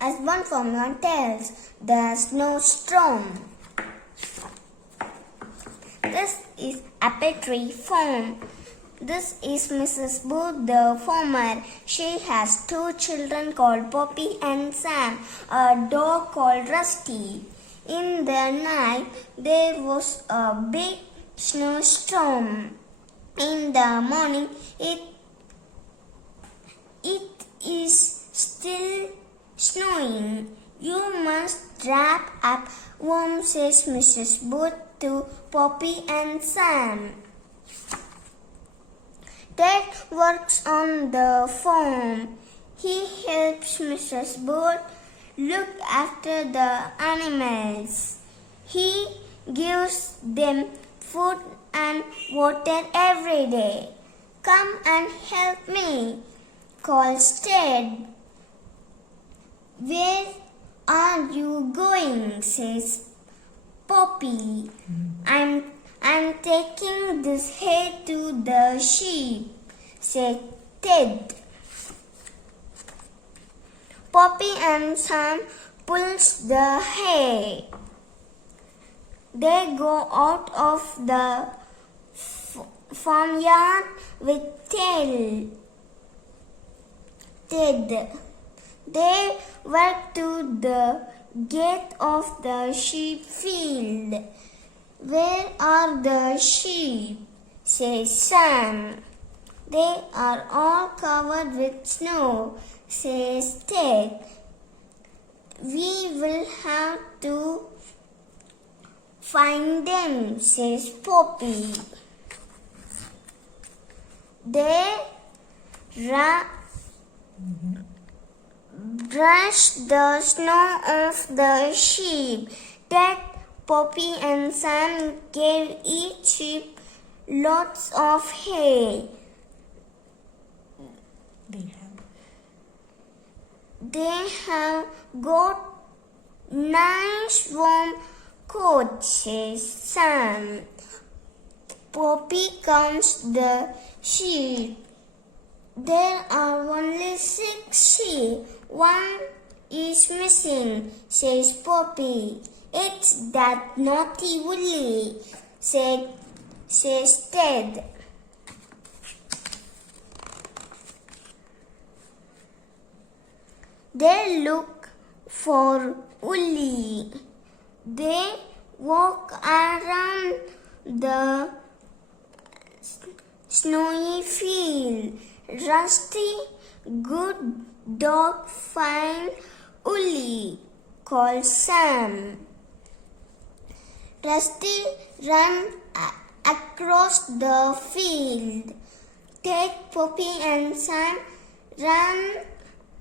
As one farmyard tells, the snowstorm. This is apple tree farm. This is Mrs. Booth, the farmer. She has two children called Poppy and Sam, a dog called Rusty. In the night, there was a big snowstorm. In the morning, it is still snowing. You must wrap up warm, says Mrs. Booth to Poppy and Sam. Dad works on the farm. He helps Mrs. Booth look after the animals. He gives them food and water every day. Come and help me, calls Ted. Where are you going? Says Poppy. I'm taking this hay to the sheep, said Ted. Poppy and Sam pulls the hay. They go out of the farmyard with Ted. They walk to the gate of the sheep field. Where are the sheep? Says Sam. They are all covered with snow, says Ted. We will have to find them, says Poppy. They brush the snow off the sheep. Ted, Poppy and Sam gave each sheep lots of hay. They have got nice warm coats, says Sam. Poppy counts the sheep. There are only 6 sheep. One is missing, says Poppy. It's that naughty Woolly, says Ted. They look for Woolly. They walk around the snowy field. Rusty, good dog, find Woolly, calls Sam. Rusty ran across the field. Ted, Poppy and Sam ran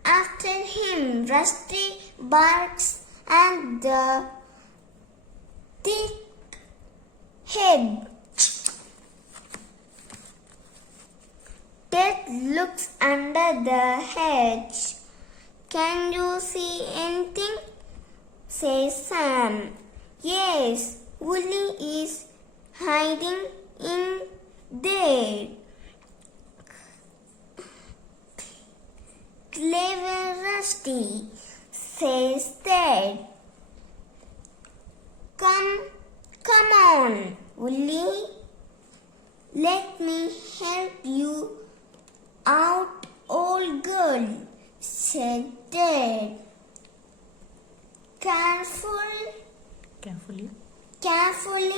after him. Rusty barks at the thick head. Ted looks under the hedge. Can you see anything? Says Sam. Yes, Woolly is hiding in there. Clever Rusty, says Ted. Come on, Woolly. Let me help you out, old girl, said Ted. Carefully,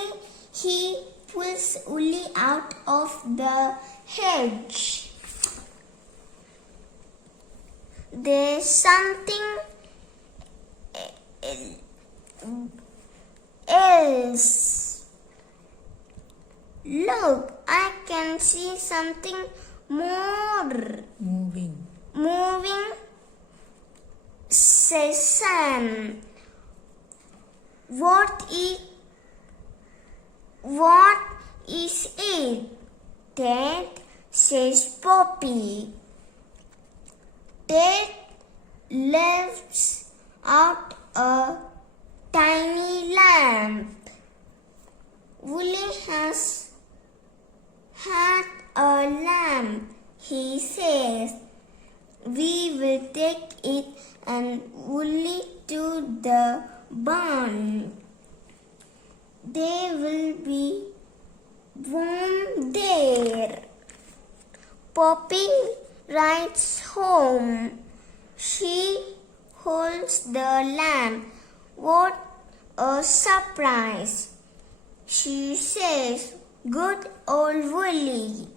he pulls Woolly out of the hedge. There's something else. Look, I can see something more. Moving, says Sam. What is it? Ted, says Poppy. Ted lifts out a tiny lamp. Woolly has had a lamp, he says. We will take it and Woolly to the barn. They will be warm there. Poppy rides home. She holds the lamb. What a surprise! She says, "Good old Woolly."